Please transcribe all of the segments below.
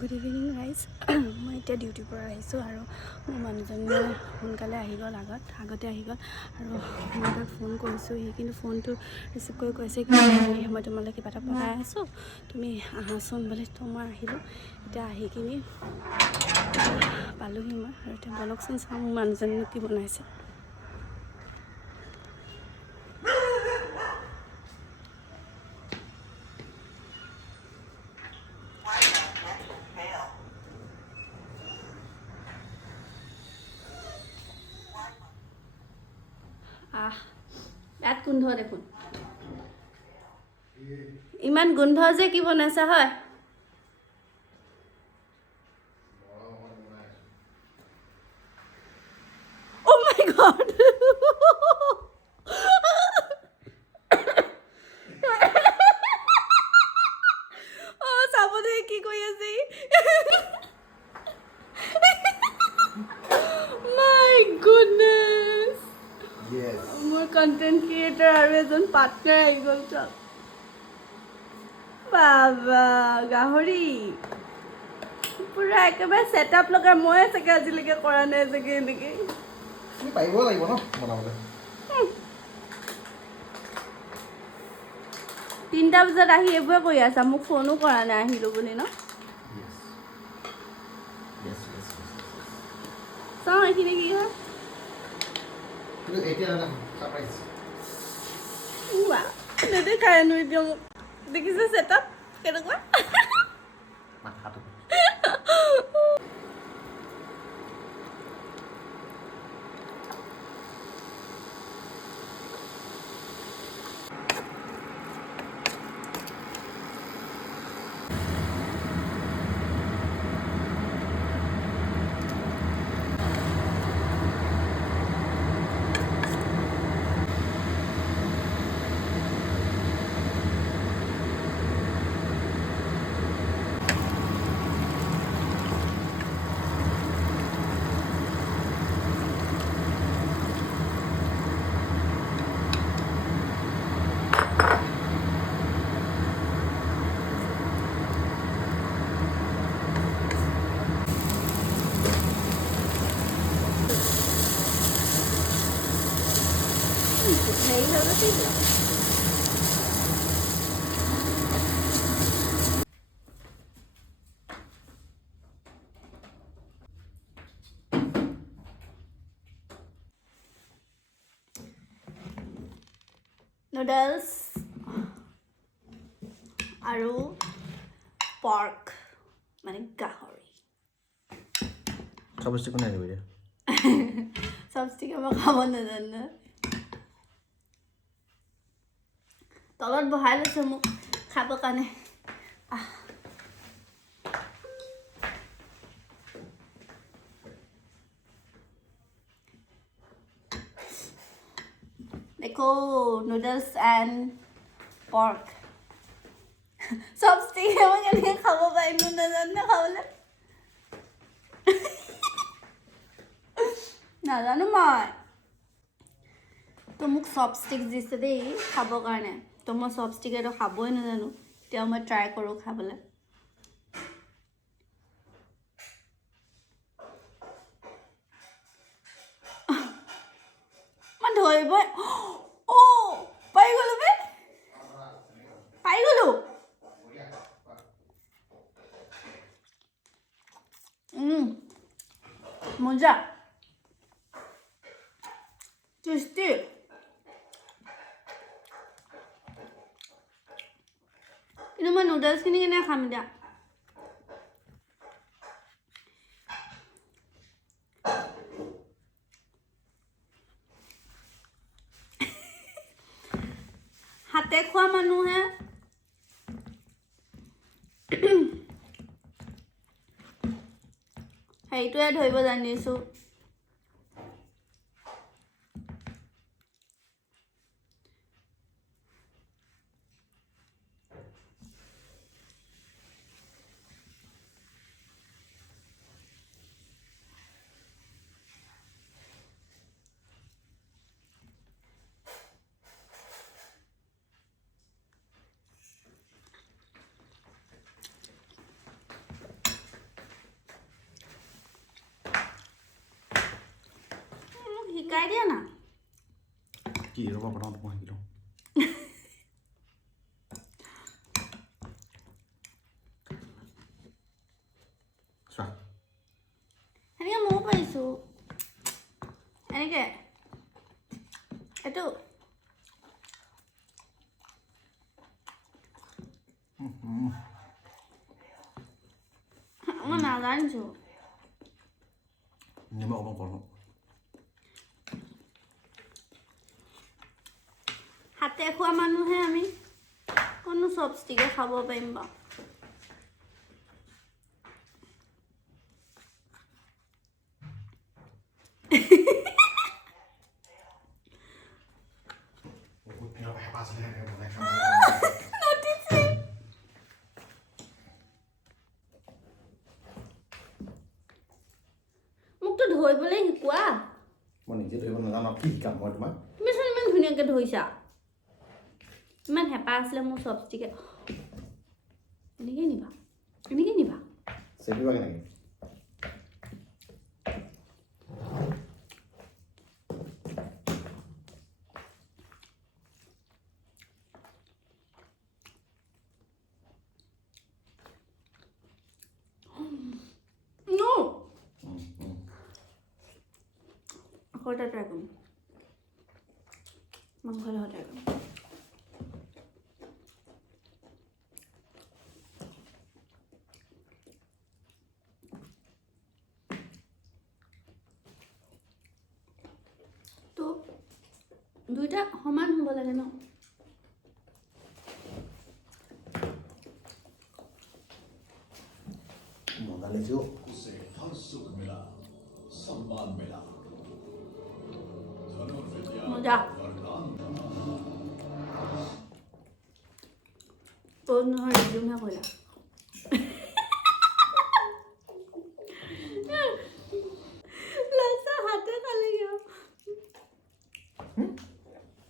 Good evening guys. মই এতিয়া ডিউটিৰ পৰা আহিছোঁ আৰু মোৰ মানুহজন সোনকালে আহি গ'ল আগতে আহি গ'ল আৰু মই তাক ফোন কৰিছোঁ সি কিন্তু ফোনটো ৰিচিভ কৰি কৈছে কি মই তোমালৈ কিবা এটা বনাই আছোঁ তুমি আহাচোন বুলি তো মই আহিলোঁ এতিয়া আহি কিনি পালোহি মই আৰু এতিয়া বলকচোন চাওঁ মোৰ মানুহজনে কি বনাইছে ইয়াত গোন্ধ দেখোন ইমান গোন্ধ যে কি বনাইছা হয় Oh my god Oh sabode ki koi ase My goodness Yes. More content creator are a partner I go to Baba Gahori Pura ekaba setup loga moye sake ajilike kora nai sake enike Ni paibo lagibo no banabole. 3টা বজাত আহি এবাৰ কৈ আছা মোক ফোনো কৰা নাই আহিলো বুলি ন Yes. চাও এখিনি কি হয় কিন্তু এতিয়া না সারপ্রাইজ ওয়া নেদেখায় নো এতিয়া দেখিছে সেটআপ কেনেকুৱা মাথাটো হেৰি হৈ গৈছে Noodles আৰু pork মানে গাহৰি সবস্তি কোনে আনিব দিয়া চবষ্টিক মই খাব নাজানো তলত বহাই লৈছে মোক খাব কাৰণে देखो noodles and pork chopstick है मैं केने खाबो पाइ नु नाजानो खाबले नाजानो মই তো মোক চপষ্টিক দিছে দেই খাব কাৰণে তো মই চপষ্টিক এটো খাবই নাজানো এতিয়া মই ট্ৰাই কৰো খাবলে মই ধৰিব ও পাই গলো বে পাই গলো মজা টেস্টি কিন্তু মই নুডলছ খিনি কেনে খাম দিয়া হাতে খোৱা মানুহে সেইটোৱে ধৰিব জানিছো শিকাই দিয়া না কি ৰবা বনাওঁ মই শিকি লওঁ চোৱা এনেকৈ ময়ো পাৰিছোঁ এনেকৈ এইটো মই নাজানিছোঁ নিমখ অকণ কম হাতে খোৱা মানুহে আমি কোনো চপষ্টিকে খাব পাৰিম বাৰু মোকতো ধৰিবলৈ শিকোৱা মই নিজে ধৰিব নাজানো কি শিকাম মই তোমাক তুমিচোন ইমান ধুনীয়াকৈ ধৰিছা ইমান হেঁপাহ আছিলে মোৰ চপষ্টিকে এনেকৈ নিবা চেপিবা কেনেকৈ আকৌ এটা ট্ৰাই কৰিম মাংস লগত ট্ৰাই কৰিম তো দুইটা সমান হ'ব লাগে ন মজা লাগিছে उसे हर सुख मिला सम्मान मिला धनुर्विद्या মজা তোৰ নহয় ৰিজুমহে কৰিলা লাচা হাতে খালেগে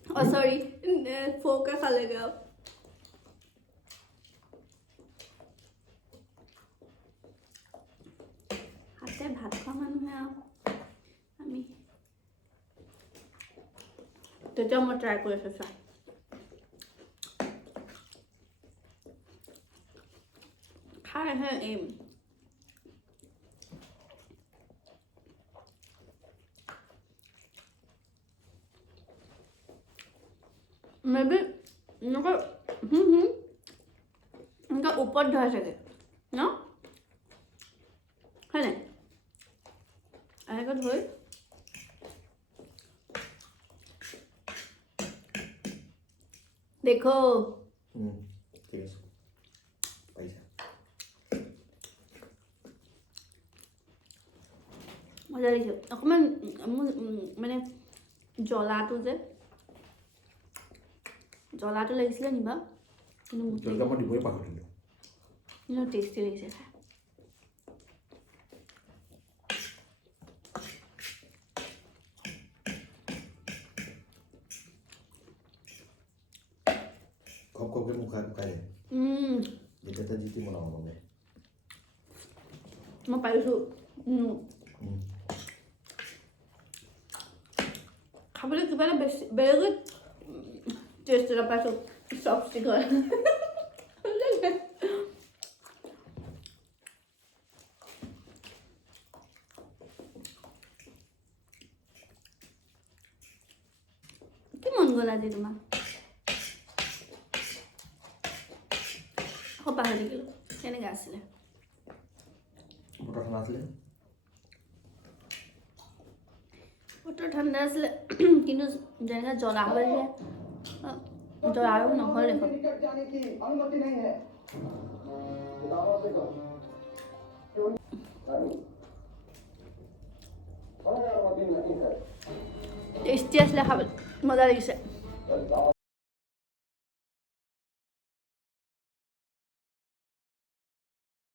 অ সৰি ফৌকে খালেগে হাতে ভাত খোৱা মানুহে আমি তেতিয়া মই ট্ৰাই কৰি আছোঁ চোৱা খাইহে এম মেবি এনেকৈ এনেকৈ ওপৰত ধৰা চাগে ন হয় নাই এনেকৈ ধৰি দেখো ঠিক আছে পাৰিছা মজা লাগিছে অকণমান মোৰ মানে জ্বলাটো লাগিছিলে নিবা কিন্তু জলকীয়া মই দিবই পাহৰিলোঁ কিন্তু টেষ্টি লাগিছে খাই ঘপ ঘপকৈ মুখাই মুখাই যেতিয়া জিতি বনাব মানে মই পাৰিছোঁ খাবলৈ কিবা এটা বেছি বেলেগ টেষ্ট এটা পাইছোঁ চপষ্টিক হয় কি মন গ'ল আজি তোমাৰ আকৌ পাহৰি থাকিলোঁ কেনেকৈ আছিলে বতৰ ঠাণ্ডা আছিলে বতৰ ঠাণ্ডা আছিলে কিন্তু যেনেকৈ জ্বলা হৈ আছে জ্বলা আৰু নহ'ল দেখোন টেষ্টি আছিলে খাবলৈ মজা লাগিছে